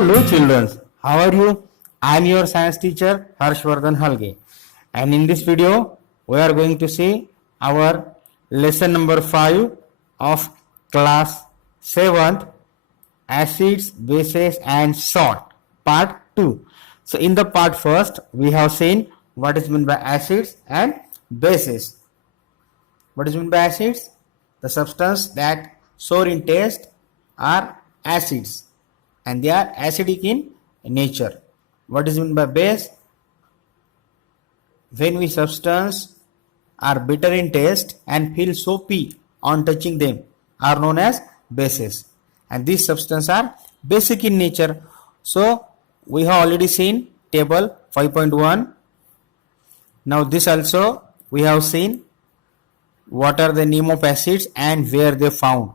Hello children, how are you? I am your science teacher Harshvardhan Halge, and in this video we are going to see our lesson number 5 of class 7th, acids, bases and salt, part 2. So in the part first we have seen what is meant by acids and bases. What is meant by acids? The substance that sour in taste are acids and they are acidic in nature. What is meant by base? When we substance are bitter in taste and feel soapy on touching them are known as bases, and these substances are basic in nature. So we have already seen table 5.1. Now this also we have seen what are the name of acids and where they found.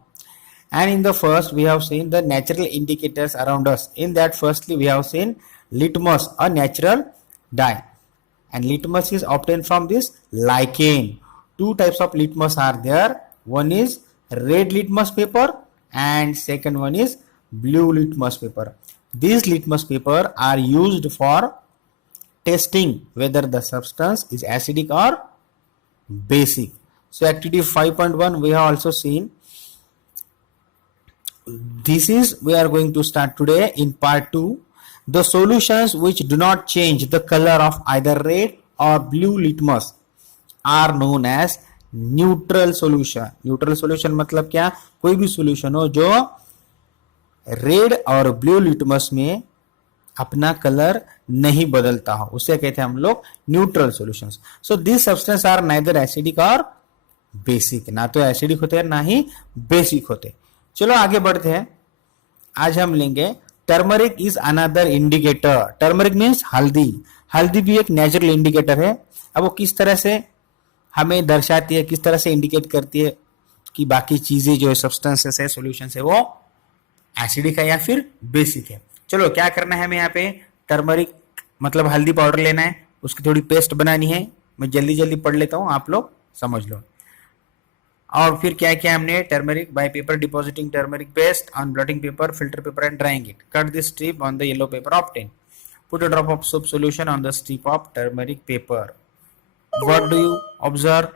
And in the first we have seen the natural indicators around us. In that firstly we have seen litmus, a natural dye, and litmus is obtained from this lichen. Two types of litmus are there. One is red litmus paper and second one is blue litmus paper. These litmus paper are used for testing whether the substance is acidic or basic. So activity 5.1 we have also seen. This is we are going to start today in part 2. The solutions which do not change the color of either red or blue litmus are known as neutral solution. Neutral solution मतलब क्या? कोई भी solution हो जो red और blue litmus में अपना colour नहीं बदलता हो उसे कहते हैं हम लोग neutral solutions. So this substance are neither acidic और बेसिक. ना तो एसिडिक होते हैं ना ही बेसिक होते. चलो आगे बढ़ते हैं. आज हम लेंगे turmeric is another indicator. Turmeric means हल्दी. हल्दी भी एक नेचुरल इंडिकेटर है. अब वो किस तरह से हमें दर्शाती है, किस तरह से इंडिकेट करती है कि बाकी चीजें जो सब्सटेंसेस है, सॉल्यूशन है, वो एसिडिक है या फिर बेसिक है. चलो क्या करना है हमें यहाँ पे. टर्मरिक मतलब हल्दी पाउडर लेना है, उसकी थोड़ी पेस्ट बनानी है. मैं जल्दी जल्दी पढ़ लेता हूँ, आप लोग समझ लो. और फिर क्या किया हमने. Turmeric by paper depositing turmeric paste on blotting paper, filter paper and drying it. Cut this strip on the yellow paper obtain. Put a drop of soap solution on the strip of turmeric paper. What do you observe.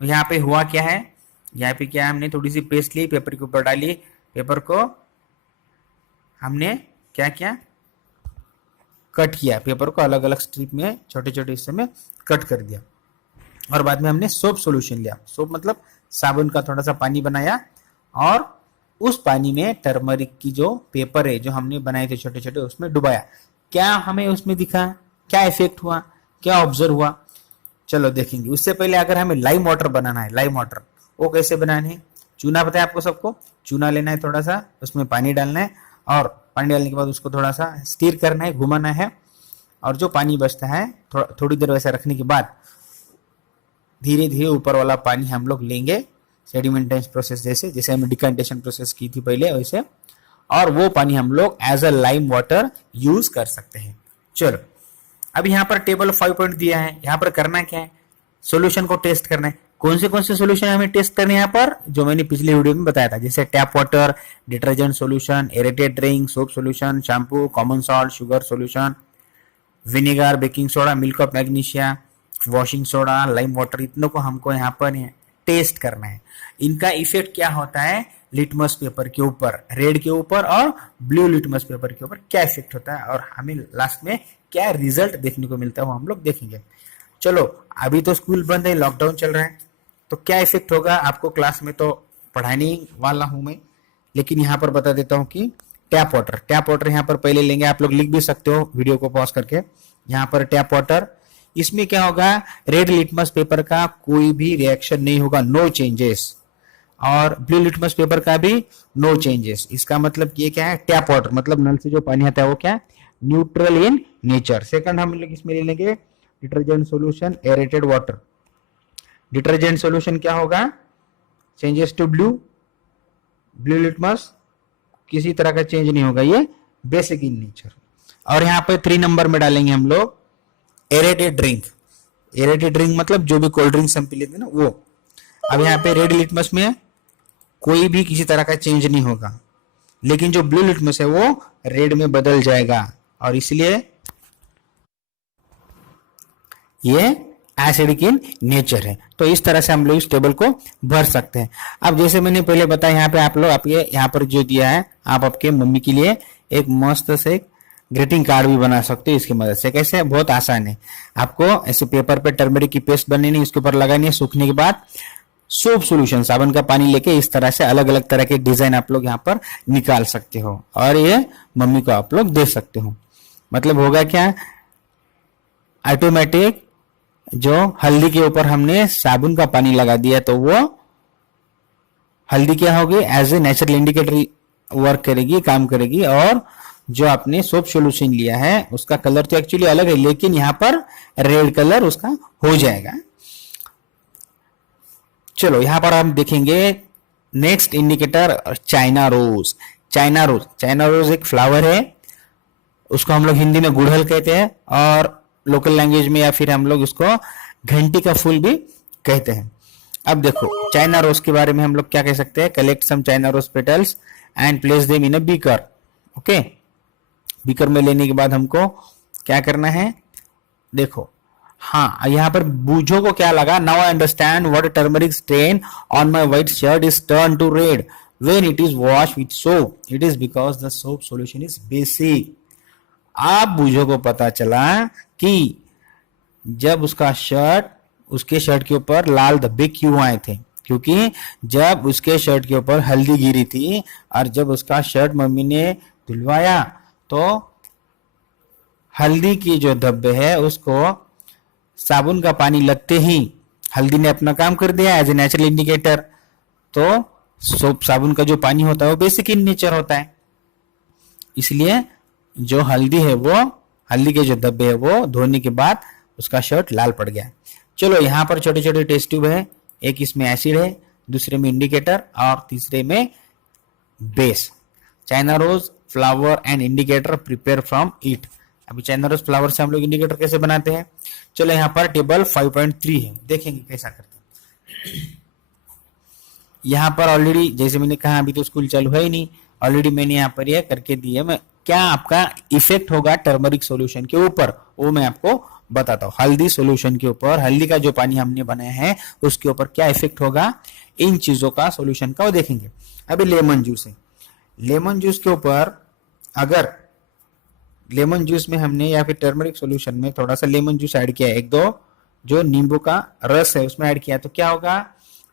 यहाँ पे हुआ क्या है. यहाँ पे क्या हमने थोड़ी सी पेस्ट ली, पेपर के ऊपर डाली. पेपर को हमने क्या किया, कट किया. पेपर को अलग अलग स्ट्रिप में छोटे छोटे हिस्से में कट कर दिया. और बाद में हमने सोप सॉल्यूशन लिया. सोप मतलब साबुन का थोड़ा सा पानी बनाया और उस पानी में टर्मरिक की जो पेपर है जो हमने बनाए थे छोटे छोटे उसमें डुबाया. क्या हमें उसमें दिखा, क्या इफेक्ट हुआ, क्या ऑब्जर्व हुआ, चलो देखेंगे. उससे पहले अगर हमें लाइम वाटर बनाना है, लाइम वाटर वो कैसे बनाने है. चूना पता है आपको सबको. चूना लेना है, थोड़ा सा उसमें पानी डालना है और पानी डालने के बाद उसको थोड़ा सा स्टीर करना है, घुमाना है. और जो पानी बचता है थोड़ी देर वैसा रखने के बाद धीरे धीरे ऊपर वाला पानी हम लोग लेंगे. सेडिमेंटेशन प्रोसेस जैसे हमने डिकंटेशन प्रोसेस की थी पहले वैसे. और वो पानी हम लोग as a lime water use कर सकते हैं. चलो अब यहाँ पर टेबल 5 पॉइंट दिया है. यहाँ पर करना क्या है, सॉल्यूशन को टेस्ट करना है. कौन से सॉल्यूशन हमें टेस्ट करने हैं यहाँ पर, जो मैंने पिछले वीडियो में बताया था. जैसे tap water, detergent solution, aerated drink, soap solution, shampoo, common salt, sugar solution, vinegar, baking soda, milk of magnesia, washing soda, lime water. इतनों को हमको यहाँ पर टेस्ट करना है. इनका इफेक्ट क्या होता है लिटमस पेपर के ऊपर, रेड के ऊपर और ब्लू लिटमस पेपर के ऊपर क्या इफेक्ट होता है और हमें लास्ट में क्या रिजल्ट देखने को मिलता है वो हम लोग देखेंगे. चलो अभी तो स्कूल बंद है, लॉकडाउन चल रहा है, तो क्या इफेक्ट होगा आपको क्लास में तो पढ़ाने वाला हूं मैं, लेकिन यहाँ पर बता देता हूँ कि टैप वाटर यहाँ पर पहले लेंगे. आप लोग लिख भी सकते हो वीडियो को पॉज करके. यहाँ पर टैप वाटर, इसमें क्या होगा, रेड लिटमस पेपर का कोई भी रिएक्शन नहीं होगा, नो चेंजेस. और ब्लू लिटमस पेपर का भी नो चेंजेस. इसका मतलब ये क्या है, टैप वाटर मतलब नल से जो पानी आता है वो क्या, न्यूट्रल इन नेचर. सेकंड हम लोग इसमें ले लेंगे detergent solution, aerated water. Detergent solution क्या होगा, चेंजेस टू ब्लू लिटमस किसी तरह का चेंज नहीं होगा, ये बेसिक इन नेचर. और यहाँ पे 3 नंबर में डालेंगे हम लोग एरेटेड ड्रिंक. एरेटेड ड्रिंक मतलब जो भी कोल्ड ड्रिंक्स हम पी लेते हैं ना वो. अब यहाँ पे रेड लिटमस में कोई भी किसी तरह का चेंज नहीं होगा, लेकिन जो ब्लू लिटमस है वो रेड में बदल जाएगा, और इसलिए ये एसिडिक इन नेचर है। तो इस तरह से हम लोग इस टेबल को भर सकते हैं। अब जैसे मैंने पहले बताया, यहाँ पे आप लोग आपके यहाँ पर जो दिया है, आप आपके मम्मी के लिए एक मस्त से ग्रीटिंग कार्ड भी बना सकते हो इसकी मदद से। कैसे? बहुत आसान है। आपको ऐसे पेपर पे टर्मरिक की पेस्ट बननी है, उसके ऊपर लगानी है, सूखने के बाद सोप सॉल्यूशन साबुन का पानी लेके इस तरह से अलग अलग तरह के डिजाइन आप लोग यहाँ पर निकाल सकते हो, और ये मम्मी को आप लोग दे सकते हो। मतलब होगा क्या, ऑटोमेटिक जो हल्दी के ऊपर हमने साबुन का पानी लगा दिया, तो वो हल्दी क्या होगी, as a natural indicator work करेगी, काम करेगी, और जो आपने सोप सॉल्यूशन लिया है उसका कलर तो एक्चुअली अलग है, लेकिन यहां पर रेड कलर उसका हो जाएगा। चलो यहां पर हम देखेंगे next indicator, China rose. China rose, China rose एक फ्लावर है, उसको हम लोग हिंदी में गुड़हल कहते हैं, और लोकल लैंग्वेज में या फिर हम लोग उसको घंटी का फूल भी कहते हैं। अब देखो चाइना रोज के बारे में हम लोग क्या कह सकते हैं, collect some China rose petals and place them in a beaker. Okay, beaker में लेने के बाद हमको क्या करना है, देखो हाँ यहाँ पर बूझो को क्या लगा, now I understand what turmeric stain on my white shirt is turn to red when it is wash with soap, it is because the soap solution is basic. आप बूझो को पता चला कि जब उसका शर्ट, उसके शर्ट के ऊपर लाल धब्बे क्यों आए थे, क्योंकि जब उसके शर्ट के ऊपर हल्दी गिरी थी, और जब उसका शर्ट मम्मी ने धुलवाया तो हल्दी की जो धब्बे है उसको साबुन का पानी लगते ही हल्दी ने अपना काम कर दिया एज ए नेचुरल इंडिकेटर। तो सोप साबुन का जो पानी होता है वो बेसिक इन नेचर होता है, इसलिए जो हल्दी है वो, हल्दी के जो धब्बे है वो धोने के बाद उसका शर्ट लाल पड़ गया। चलो यहाँ पर छोटे छोटे टेस्ट ट्यूब है, एक इसमें एसिड है, दूसरे में इंडिकेटर, और तीसरे में base. China rose flower and indicator prepare from it. अभी चाइना रोज फ्लावर से हम लोग इंडिकेटर कैसे बनाते हैं, चलो यहाँ पर टेबल 5.3 है, देखेंगे कैसा करते हैं। यहाँ पर ऑलरेडी जैसे मैंने कहा अभी तो स्कूल चालू है ही नहीं, ऑलरेडी मैंने यहाँ पर ये करके दिया। मैं क्या आपका इफेक्ट होगा टर्मरिक सॉल्यूशन के ऊपर वो मैं आपको बताता हूँ। हल्दी सॉल्यूशन के ऊपर, हल्दी का जो पानी हमने बनाया है उसके ऊपर क्या इफेक्ट होगा इन चीजों का, सॉल्यूशन का, वो देखेंगे। अभी लेमन जूस है, लेमन जूस के ऊपर अगर लेमन जूस में हमने या फिर टर्मरिक सॉल्यूशन में थोड़ा सा लेमन जूस ऐड किया, एक दो जो नींबू का रस है उसमें ऐड किया, तो क्या होगा,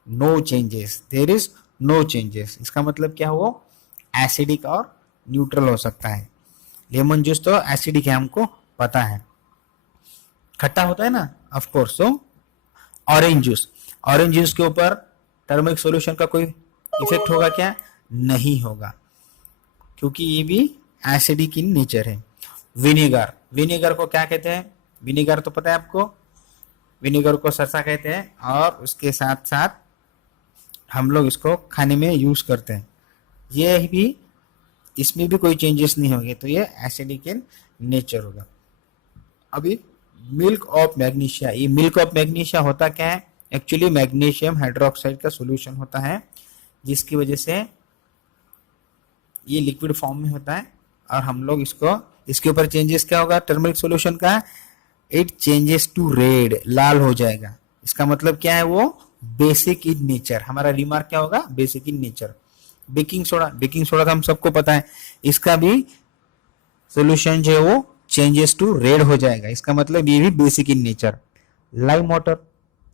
no changes, there is no changes. इसका मतलब क्या हो, एसिडिक और न्यूट्रल हो सकता है। लेमन जूस तो एसिडिक है, हमको पता है, खट्टा होता है ना, ऑफ कोर्स। तो ऑरेंज जूस, ऑरेंज जूस के ऊपर टर्मरिक सॉल्यूशन का कोई इफेक्ट होगा क्या, नहीं होगा, क्योंकि ये भी एसिडिक इन नेचर है। विनेगर, विनेगर को क्या कहते हैं, विनेगर तो पता है आपको, विनेगर को सरसा कहते हैं, और उसके साथ साथ हम लोग इसको खाने में यूज करते हैं। ये भी, इसमें भी कोई चेंजेस नहीं होंगे, तो ये एसिडिक इन नेचर होगा। अभी मिल्क ऑफ मैग्नीशिया, ये मिल्क ऑफ मैग्नीशिया होता क्या है, एक्चुअली मैग्नीशियम हाइड्रोक्साइड का सॉल्यूशन होता है, जिसकी वजह से ये लिक्विड फॉर्म में होता है, और हम लोग इसको, इसके ऊपर चेंजेस क्या होगा टर्मरिक सॉल्यूशन का, इट चेंजेस टू रेड, लाल हो जाएगा। इसका मतलब क्या है, वो बेसिक इन नेचर, हमारा रिमार्क क्या होगा, basic in nature. Baking soda, baking soda तो हम सबको पता है, इसका भी सॉल्यूशन जो है वो चेंजेस टू रेड हो जाएगा, इसका मतलब ये भी basic in nature. Lime water,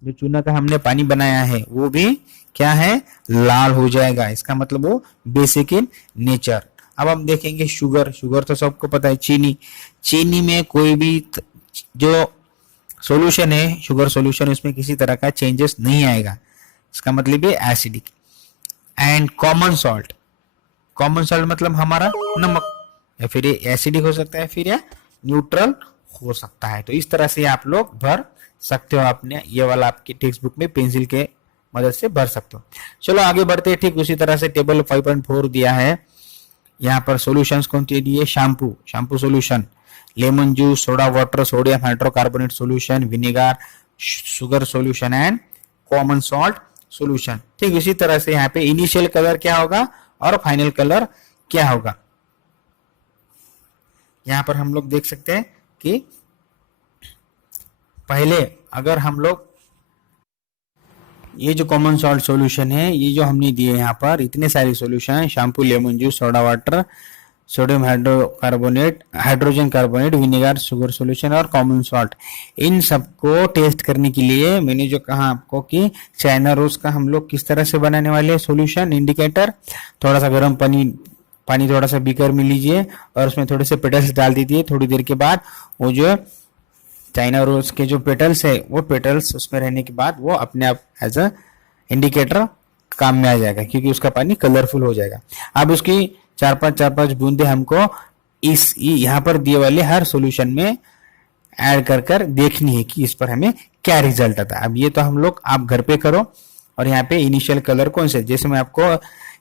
जो चूना का हमने पानी बनाया है वो भी क्या है, लाल हो जाएगा, इसका मतलब वो बेसिक इन नेचर। अब हम देखेंगे शुगर, शुगर तो सबको पता है, चीनी, चीनी में कोई भी जो सॉल्यूशन है, शुगर सॉल्यूशन, उसमें किसी तरह का चेंजेस नहीं आएगा, इसका मतलब ये acidic. And common salt, common salt मतलब हमारा नमक, या फिर ये एसिडिक हो सकता है, फिर या न्यूट्रल हो सकता है। तो इस तरह से आप लोग भर सकते हो, आपने ये वाला आपकी टेक्स्ट बुक में पेंसिल के मदद से भर सकते हो। चलो आगे बढ़ते हैं। ठीक उसी तरह से टेबल 5.4 दिया है, यहाँ पर सॉल्यूशंस कौन सी दिए, shampoo, shampoo solution, lemon juice, soda water, sodium hydrocarbonate solution, vinegar, sugar solution and common salt solution. ठीक इसी तरह से यहाँ पे इनिशियल कलर क्या होगा और फाइनल कलर क्या होगा। यहां पर हम लोग देख सकते हैं कि पहले अगर हम लोग ये जो कॉमन सॉल्ट सॉल्यूशन है, ये जो हमने दिए यहाँ पर इतने सारे solution, shampoo, lemon juice, soda water, sodium hydrocarbonate, hydrogen carbonate, vinegar, sugar solution और कॉमन सॉल्ट, इन सबको टेस्ट करने के लिए मैंने जो कहा आपको कि चाइना रोज का हम लोग किस तरह से बनाने वाले सॉल्यूशन इंडिकेटर, थोड़ा सा गर्म पानी थोड़ा सा बीकर में लीजिए और उसमें थोड़े से पेटल्स डाल दीजिए। थोड़ी देर के बाद वो जो चाइना रोज के जो पेटल्स है, वो पेटल्स उसमें रहने के बाद वो अपने आप एज अ इंडिकेटर काम में आ जाएगा, क्योंकि उसका पानी कलरफुल हो जाएगा। अब उसकी चार पांच बूंदे हमको इस यहाँ पर दिए वाले हर सॉल्यूशन में ऐड कर कर देखनी है कि इस पर हमें क्या रिजल्ट आता है। अब ये तो हम लोग आप घर पे करो, और यहाँ पे इनिशियल कलर कौन से, जैसे मैं आपको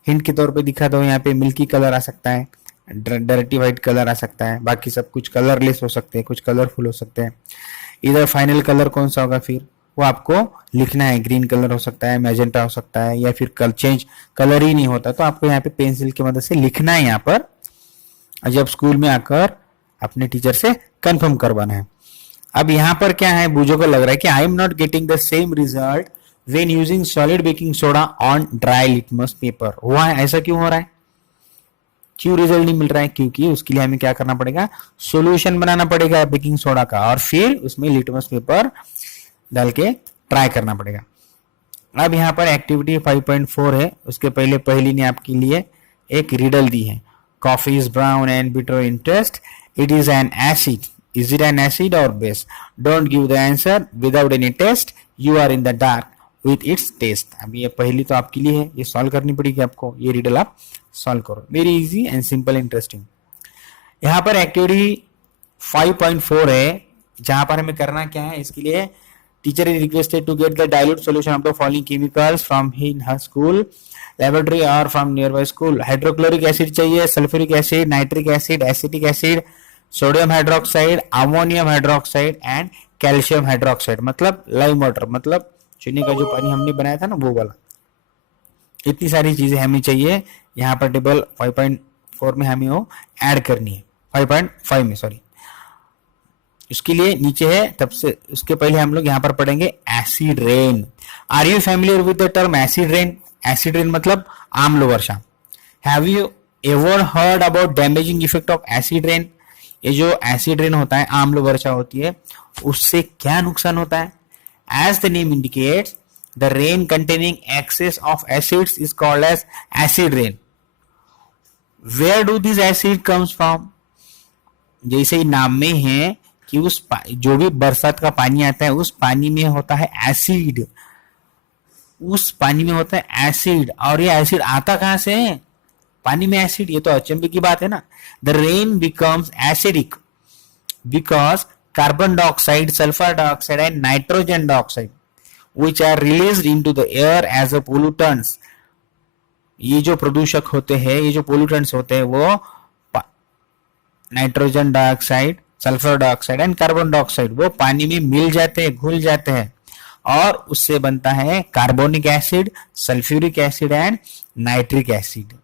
हिंट के तौर पे दिखा दूं, यहाँ पे मिल्की कलर आ सकता है, डायरेक्टली व्हाइट कलर आ सकता है, बाकी सब कुछ कलरलेस हो सकते हैं, कुछ कलरफुल हो सकते हैं। इधर फाइनल कलर कौन सा होगा फिर वो आपको लिखना है। ग्रीन कलर हो सकता है, मैजेंटा हो सकता है, या फिर कलर ही नहीं होता तो आपको यहाँ पे पेंसिल की मदद से लिखना है यहाँ पर, जब स्कूल में आकर अपने टीचर से कंफर्म करवाना है। अब यहाँ पर क्या है, बूझो को लग रहा है कि I am not getting the same result when using solid baking soda on dry litmus paper. हुआ है, ऐसा क्यों हो रहा है, क्यों रिजल्ट नहीं मिल रहा है? क्योंकि उसके लिए हमें क्या करना पड़ेगा, सॉल्यूशन बनाना पड़ेगा बेकिंग सोडा का, और फिर उसमें लिटमस पेपर डाल के ट्राई करना पड़ेगा। अब यहाँ पर एक्टिविटी 5.4 है, उसके पहली ने आपके लिए एक रिडल दी है। Coffee is brown and bitter in taste, it is an acid, is it an acid और base? Don't give the answer without any test, you are in the dark with its taste. अब ये पहली तो आपके लिए है, ये solve करनी पड़ेगी आपको, ये रिडल आप सॉल्व करो, very easy and simple interesting. यहाँ पर एक्टिविटी 5.4 है, जहां पर हमें करना क्या है, इसके लिए teacher is requested to get the dilute solution of the following chemicals from in her school laboratory और from nearby school. Hydrochloric acid चाहिए, sulphuric acid, nitric acid, acetic acid, sodium hydroxide, ammonium hydroxide and calcium hydroxide, मतलब lime water, मतलब चीनी का जो पानी हमने बनाया था ना वो वाला। इतनी सारी चीजें हमें चाहिए, यहाँ पर टेबल 5.4 में हमें वो ऐड करनी है, 5.5 में सॉरी। इसके लिए नीचे है, तब से उसके पहले हम लोग यहाँ पर पढ़ेंगे acid rain. Are you familiar with the term acid rain? Acid rain मतलब आम्ल वर्षा। Have you ever heard about damaging effect of acid rain? ये जो एसिड रेन होता है, आम्ल वर्षा होती है, उससे क्या नुकसान होता है? As the name indicates, the rain containing excess of acids is called as acid rain. Where do these acid comes from? जैसे ही नाम में है कि उस जो भी बरसात का पानी आता है उस पानी में होता है एसिड, उस पानी में होता है एसिड। और ये एसिड आता कहां से है? पानी में एसिड, ये तो अचंभे की बात है ना। The rain becomes acidic because carbon dioxide, sulphur dioxide and nitrogen dioxide which are released into the air as a pollutants। ये जो प्रदूषक होते हैं, ये जो पोल्यूटेंट्स होते हैं, वो nitrogen dioxide, sulphur dioxide and carbon dioxide, वो पानी में मिल जाते हैं, घुल जाते हैं, और उससे बनता है carbonic acid, sulphuric acid and nitric acid,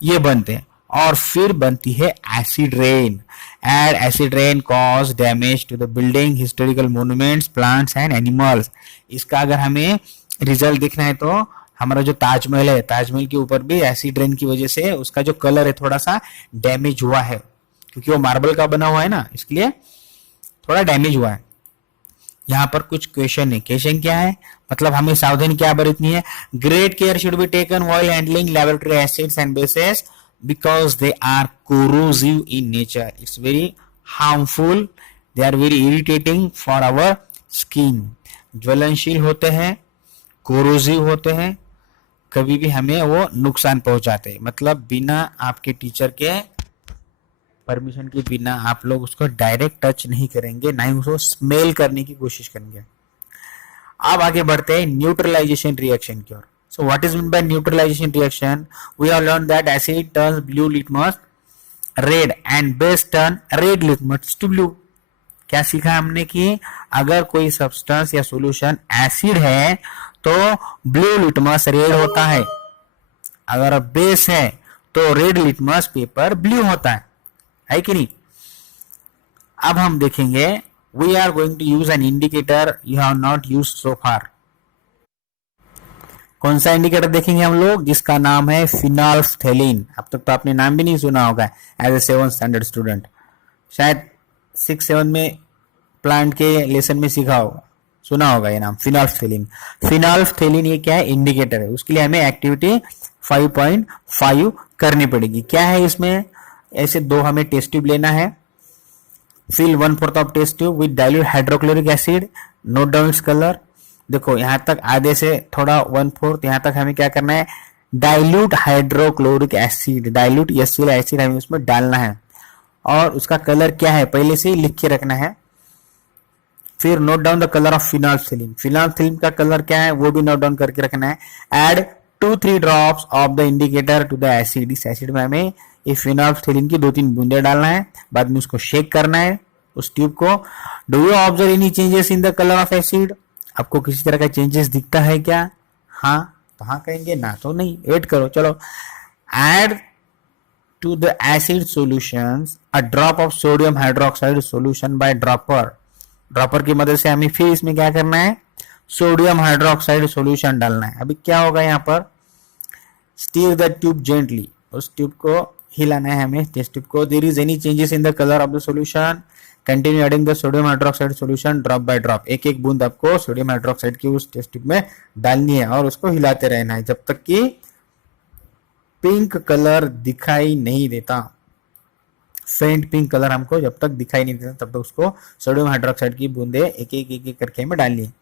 ये बनते हैं, और फिर बनती है acid rain. And acid rain cause damage to the building, historical monuments, plants and animals. इसका अगर हमें रिजल्ट देखना है तो हमारा जो ताजमहल है, ताजमहल के ऊपर भी एसिड रेन की वजह से उसका जो कलर है थोड़ा सा डैमेज हुआ है, क्योंकि वो मार्बल का बना हुआ है ना, इसलिए थोड़ा डैमेज हुआ है। यहाँ पर कुछ क्वेश्चन है, क्वेश्चन क्या है, मतलब हमें सावधानी क्या बरतनी है? Great care should be taken while handling laboratory acids and bases because they are corrosive in nature, it's very harmful, they are very irritating for our skin। ज्वलनशील होते हैं, कोरोसिव होते हैं, कभी भी हमें वो नुकसान पहुंचाते हैं, मतलब बिना आपके टीचर के परमिशन के बिना आप लोग उसको डायरेक्ट टच नहीं करेंगे, ना ही उसको स्मेल करने की कोशिश करेंगे। अब आगे बढ़ते हैं न्यूट्रलाइजेशन रिएक्शन की ओर। So what is meant by neutralization reaction? We have learned that acid turns blue litmus red and base turn red litmus to blue। क्या सीखा हमने कि अगर कोई सब्सटेंस या सॉल्यूशन एसिड है तो ब्लू लिटमस रेड होता है, अगर बेस है तो रेड लिटमस पेपर ब्लू होता है कि नहीं। अब हम देखेंगे, we are going to use an indicator you have not use so far. कौन सा इंडिकेटर देखेंगे हम लोग, जिसका नाम है फिनोल्फ्थेलिन। अब तक तो आपने नाम भी नहीं सुना होगा as a 7th standard student, शायद 6-7 में प्लांट के लेसन में सीखा होगा, सुना होगा ये नाम फिनोल्फ्थेलिन। फिनोल्फ्थेलिन ये क्या है, इंडिकेटर है। उसके लिए हमें एक्टिविटी 5.5 करनी पड़ेगी। क्या है इसमें, ऐसे दो हमें टेस्ट ट्यूब लेना है। Fill 1/4 of test tube with dilute hydrochloric acid, note down its colour. देखो यहां तक आधे से थोड़ा 1/4 यहां तक हमें क्या करना है, dilute hydrochloric acid, dilute HCl acid हमें उसमें डालना है और उसका कलर क्या है पहले से ही लिख के रखना है। फिर note down the colour of phenolphthalein, phenolphthalein का कलर क्या है वो भी नोट डाउन करके रखना है। Add 2-3 drops of the indicator to the acid, इस एसिड में हमें ये फिनोल्फ्थेलिन की 2-3 बूंदे डालना है, बाद में उसको शेक करना है उस ट्यूब को। Do you observe any changes in the colour of acid, आपको किसी तरह का चेंजेस दिखता है क्या, हाँ तो हाँ कहेंगे, ना तो नहीं। वेट करो, चलो। Add to the acid solutions a drop of sodium hydroxide solution by dropper, dropper की मदद से हमें फिर इसमें क्या करना है, सोडियम हाइड्रोक्साइड सॉल्यूशन डालना है। अभी क्या होगा यहाँ पर, स्टीयर द ट्यूब जेंटली, उस ट्यूब को हिलाना है हमें, टेस्ट ट्यूब को। There is any changes in the colour of the solution, continue adding the sodium hydroxide solution drop by drop, एक एक बूंद आपको सोडियम हाइड्रोक्साइड की उस टेस्ट ट्यूब में डालनी है और उसको हिलाते रहना है जब तक कि पिंक कलर दिखाई नहीं देता। फेंट पिंक कलर हमको जब तक दिखाई नहीं देता तब तक उसको सोडियम हाइड्रोक्साइड की बूंदे एक एक करके हमें डालनी है।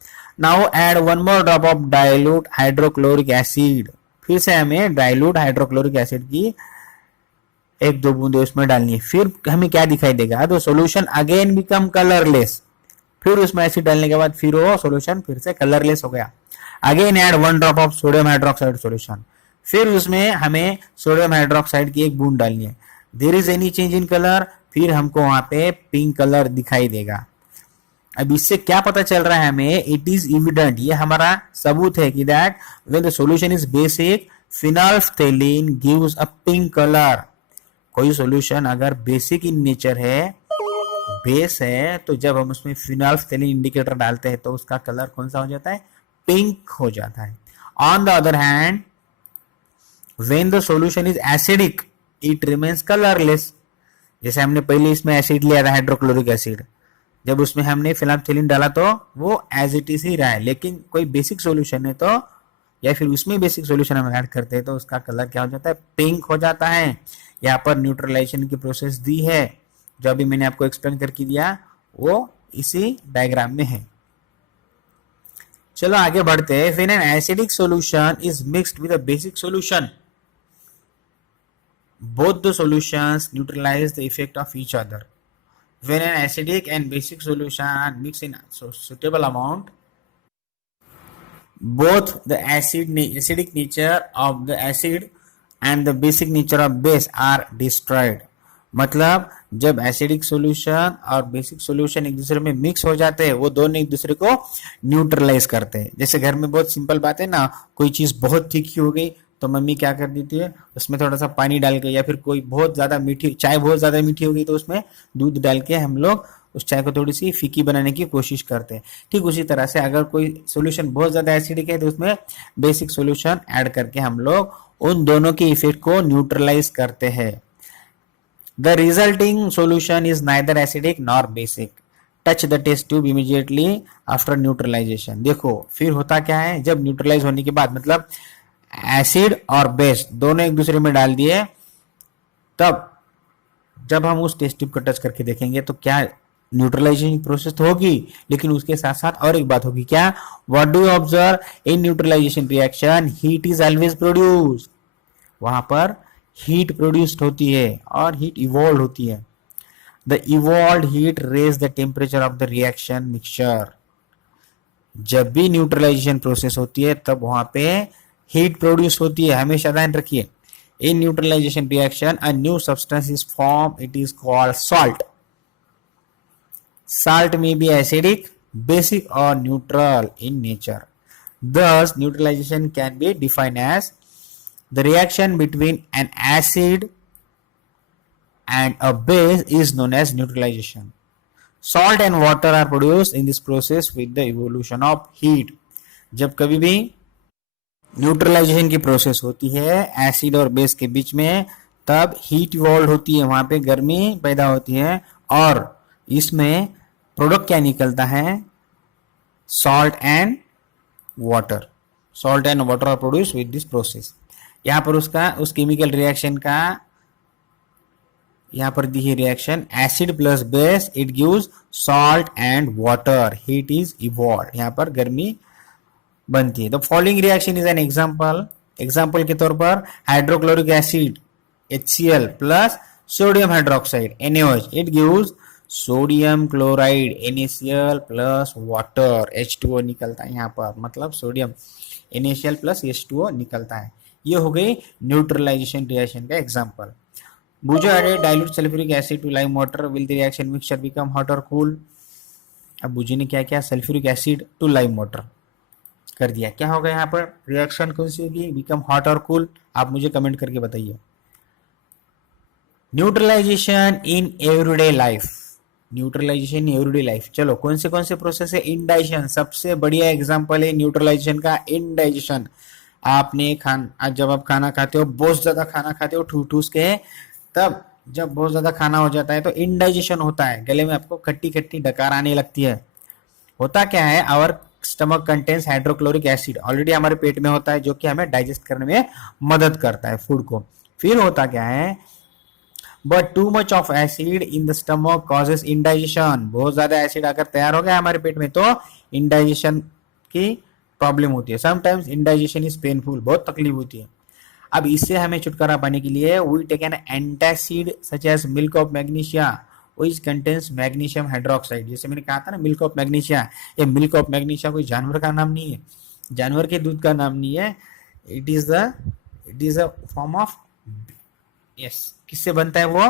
Now add 1 more drop of dilute hydrochloric acid, फिर से हमें डाइल्यूट हाइड्रोक्लोरिक एसिड की 1-2 बूंदे उसमें डालनी है। फिर हमें क्या दिखाई देगा, तो सोल्यूशन अगेन बिकम कलरलेस, फिर उसमें एसिड डालने के बाद फिर वो सोल्यूशन फिर से कलरलेस हो गया। Again add 1 drop of sodium hydroxide solution, फिर उसमें हमें सोडियम हाइड्रोक्साइड की 1 बूंद डालनी है। There is any change in colour, फिर हमको वहां पे पिंक कलर दिखाई देगा। अब इससे क्या पता चल रहा है हमें, इट इज इविडेंट, ये हमारा सबूत है कि that when the solution is basic phenolphthalein gives a pink colour. कोई सॉल्यूशन अगर बेसिक इन नेचर है, बेस है, तो जब हम उसमें फिनोल्फ्थेलिन इंडिकेटर डालते हैं तो उसका कलर कौन सा हो जाता है, पिंक हो जाता है। On the other hand when the solution is acidic it remains colourless. जैसे हमने पहले इसमें एसिड लिया था हाइड्रोक्लोरिक एसिड, जब उसमें हमने फिनोल्फ्थेलिन डाला तो वो एज इट इज ही रहा है, लेकिन कोई बेसिक सॉल्यूशन है तो या फिर उसमें बेसिक सॉल्यूशन हम ऐड करते हैं तो उसका कलर क्या हो जाता है, पिंक हो जाता है। यहाँ पर न्यूट्रलाइजेशन की प्रोसेस दी है जो अभी मैंने आपको एक्सप्लेन करके दिया, वो इसी डायग्राम में है। चलो आगे बढ़ते हैं। When an acidic solution is mixed with a basic solution both the solutions neutralize the effect of each other. When an acidic and basic solution are mixed in suitable amount, both the acidic nature of the acid and the basic nature of base are destroyed. मतलब जब acidic solution और basic solution एक दूसरे में mix हो जाते हैं, वो दोनों एक दूसरे को न्यूट्रलाइज करते हैं। जैसे घर में बहुत सिंपल बात है ना, कोई चीज बहुत तीखी हो गई तो मम्मी क्या कर देती है, उसमें थोड़ा सा पानी डाल के, या फिर कोई बहुत ज्यादा मीठी चाय बहुत ज्यादा मीठी हो गई तो उसमें दूध डाल के हम लोग उस चाय को थोड़ी सी फीकी बनाने की कोशिश करते हैं। ठीक उसी तरह से अगर कोई सॉल्यूशन बहुत ज्यादा एसिडिक है तो उसमें बेसिक सॉल्यूशन ऐड करके हम लोग उन दोनों के इफेक्ट को न्यूट्रलाइज करते हैं। The resulting solution is neither acidic nor basic. Touch the test tube immediately after neutralisation. देखो फिर होता क्या है, जब न्यूट्रलाइज होने के बाद मतलब एसिड और बेस दोनों एक दूसरे में डाल दिए, तब जब हम उस टेस्ट ट्यूब को टच करके देखेंगे तो क्या न्यूट्रलाइजेशन प्रोसेस तो होगी, लेकिन उसके साथ साथ और एक बात होगी, क्या, what do you observe in neutralisation reaction, heat is always produced. वहां पर हीट प्रोड्यूस्ड होती है और हीट इवॉल्व होती है। The evolve heat raise the temperature of the reaction mixture. जब भी न्यूट्रलाइजेशन प्रोसेस होती है तब वहां पे हीट प्रोड्यूस होती है, हमेशा ध्यान रखिए। In neutralisation reaction a new substance is form, it is called salt. Salt may be acidic, basic or neutral in nature. Thus, neutralization can be defined as The reaction between an acid and a base is known as neutralization. Salt and water are produced in this process with the evolution of heat. जब कभी भी neutralisation की process होती है acid और base के बीच में, तब हीट इवॉल्व होती है, वहां पे गर्मी पैदा होती है और इसमें प्रोडक्ट क्या निकलता है, salt and water. Salt and water are produce with this process. यहाँ पर उसका उस केमिकल रिएक्शन का यहाँ पर दी है reaction acid plus base, it gives salt and water, heat is evolve, यहाँ पर गर्मी बनती है. The following reaction is an example के तौर पर hydrochloric acid HCl plus sodium hydroxide NaOH, it gives sodium chloride NaCl plus water H2O निकलता है यहाँ पर, मतलब सोडियम NaCl प्लस H2O निकलता है. ये हो गई न्यूट्रलाइजेशन रिएक्शन का example. Bujo added dilute sulfuric acid to lime water. Will the reaction mixture become hot or cool? अब बुजी ने क्या किया, sulphuric acid to lime water कर दिया. क्या होगा यहाँ पर रिएक्शन कौन सी होगी, बिकम हॉट और कूल? आप मुझे कमेंट करके बताइए. Neutralisation in everyday life. Neutralisation in everyday life. चलो कौन से प्रोसेस है, इंडाइजेशन. सबसे बढ़िया एग्जांपल है न्यूट्रलाइजेशन का इंडाइजेशन. आपने जब आप खाना खाते हो, बहुत ज्यादा खाना खाते हो ठूस के, तब जब बहुत ज्यादा खाना हो जाता है तो इंडाइजेशन होता है, गले में आपको खट्टी खट्टी डकार आने लगती है. होता क्या है, our stomach contains hydrochloric acid, already हमारे पेट में होता है, जो कि हमें डाइजेस्ट करने में मदद करता है फूड को. फिर होता क्या है, but too much of acid in the stomach causes indigestion. बहुत ज्यादा एसिड अगर तैयार हो गया हमारे पेट में तो इंडाइजेशन की प्रॉब्लम होती है. समटाइम्स इंडाइजेशन इज पेनफुल, बहुत तकलीफ होती है. अब इससे हमें छुटकारा पाने के लिए we take an antacid such as milk of magnesia which contains magnesium hydroxide. जैसे मैंने कहा था ना, मिल्क ऑफ मैग्नीशिया. ये मिल्क ऑफ मैग्नीशिया कोई जानवर का नाम नहीं है, जानवर के दूध का नाम नहीं है. It is a form of, yes, किससे बनता है वो,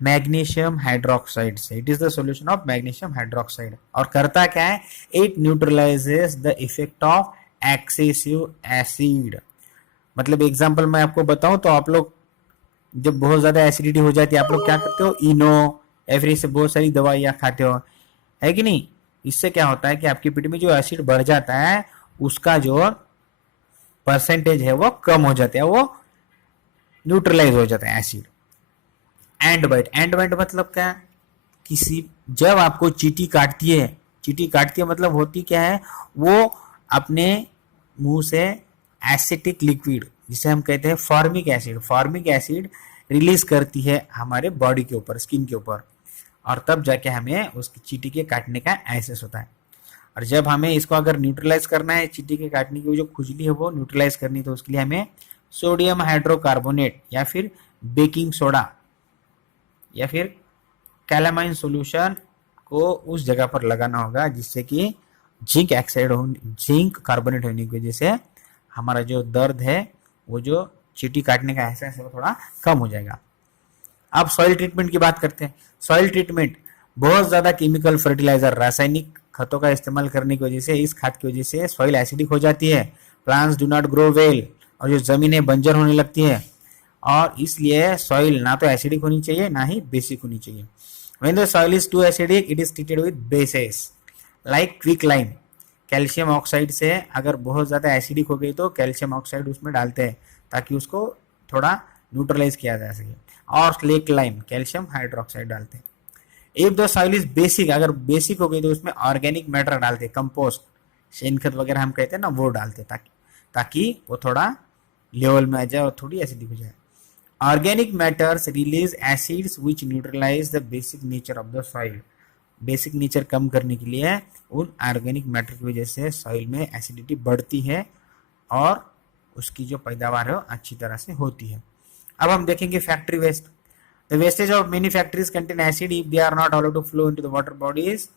मैग्नीशियम हाइड्रोक्साइड से. It is the solution of magnesium hydroxide. और करता क्या है, it neutralises the effect of excessive acid. मतलब एग्जांपल मैं आपको बताऊं तो आप लोग जब बहुत ज्यादा एसिडिटी हो जाती है, आप लोग क्या करते हो, इनो या फिर इससे बहुत सारी दवाइयां खाते हो, है कि नहीं. इससे क्या होता है कि आपकी पेट में जो एसिड बढ़ जाता है, उसका जो परसेंटेज है वो कम हो जाता है, वो न्यूट्रलाइज हो जाता है एसिड. एंड बाइट मतलब क्या, जब आपको चींटी काटती है मतलब होती क्या है, वो अपने मुंह से एसिटिक लिक्विड, जिसे हम कहते हैं फॉर्मिक एसिड रिलीज करती है हमारे बॉडी के ऊपर, स्किन के ऊपर, और तब जाके हमें उसकी चींटी के काटने का एहसास होता है. और जब हमें इसको अगर न्यूट्रलाइज करना है, चींटी के काटने की जो खुजली है वो न्यूट्रलाइज करनी, तो उसके लिए हमें सोडियम हाइड्रोकार्बोनेट या फिर बेकिंग सोडा या फिर कैलामाइन सॉल्यूशन को उस जगह पर लगाना होगा, जिससे कि जिंक कार्बोनेट होने की वजह से हमारा जो दर्द है, वो जो चींटी काटने का एहसास है, वो थोड़ा कम हो जाएगा. अब सॉइल ट्रीटमेंट की बात करते हैं. सॉइल ट्रीटमेंट, बहुत ज्यादा केमिकल फर्टिलाइजर, रासायनिक खतों का इस्तेमाल करने की वजह से, इस खाद की वजह से सॉइल एसिडिक हो जाती है, plants do not grow well, और जो जमीनें बंजर होने लगती है. और इसलिए सॉइल ना तो एसिडिक होनी चाहिए ना ही बेसिक होनी चाहिए. When the soil is too acidic, it is treated with bases like quicklime. Calcium oxide से अगर बहुत ज़्यादा एसिडिक हो गई तो कैल्शियम ऑक्साइड उसमें डालते हैं ताकि उसको थोड़ा न्यूट्रलाइज किया जा सके. और स्लेक लाइम, कैल्शियम हाइड्रोक्साइड डालते हैं. If the soil is basic, अगर बेसिक हो गई तो उसमें ऑर्गेनिक मैटर डालते हैं, कंपोस्ट, शेनखत वगैरह हम कहते हैं ना, वो डालते हैं ताकि वो थोड़ा लेवल में आ जाए और थोड़ी एसिडिक हो जाए. Organic matters release acids which neutralize the basic nature of the soil. Basic nature कम करने के लिए उन ऑर्गेनिक मैटर की वजह से सॉइल में एसिडिटी बढ़ती है और उसकी जो पैदावार है वो अच्छी तरह से होती है. अब हम देखेंगे factory waste. The wastage of many factories contain acid if they are not allowed to flow into the water bodies.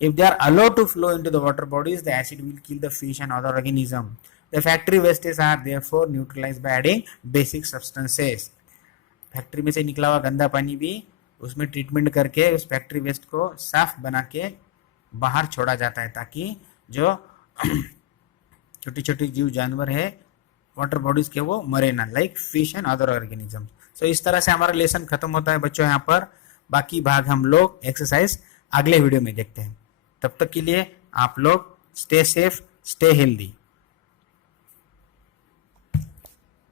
If they are allowed to flow into the water bodies, the acid will kill the fish and other organisms. The factory wastes are therefore neutralized by adding basic substances. Factory में से निकला हुआ गंदा पानी भी उसमें treatment करके उस फैक्ट्री वेस्ट को साफ बना के बाहर छोड़ा जाता है, ताकि जो छोटी छोटी जीव जानवर है वाटर बॉडीज के वो मरे ना, like fish and other organism. So इस तरह से हमारा लेसन खत्म होता है बच्चों यहाँ पर। बाकी भाग हम लोग एक्सरसाइज अगले वीडियो में देखते हैं। तब तक के लिए आप लोग स्टे सेफ, स्टे हेल्दी।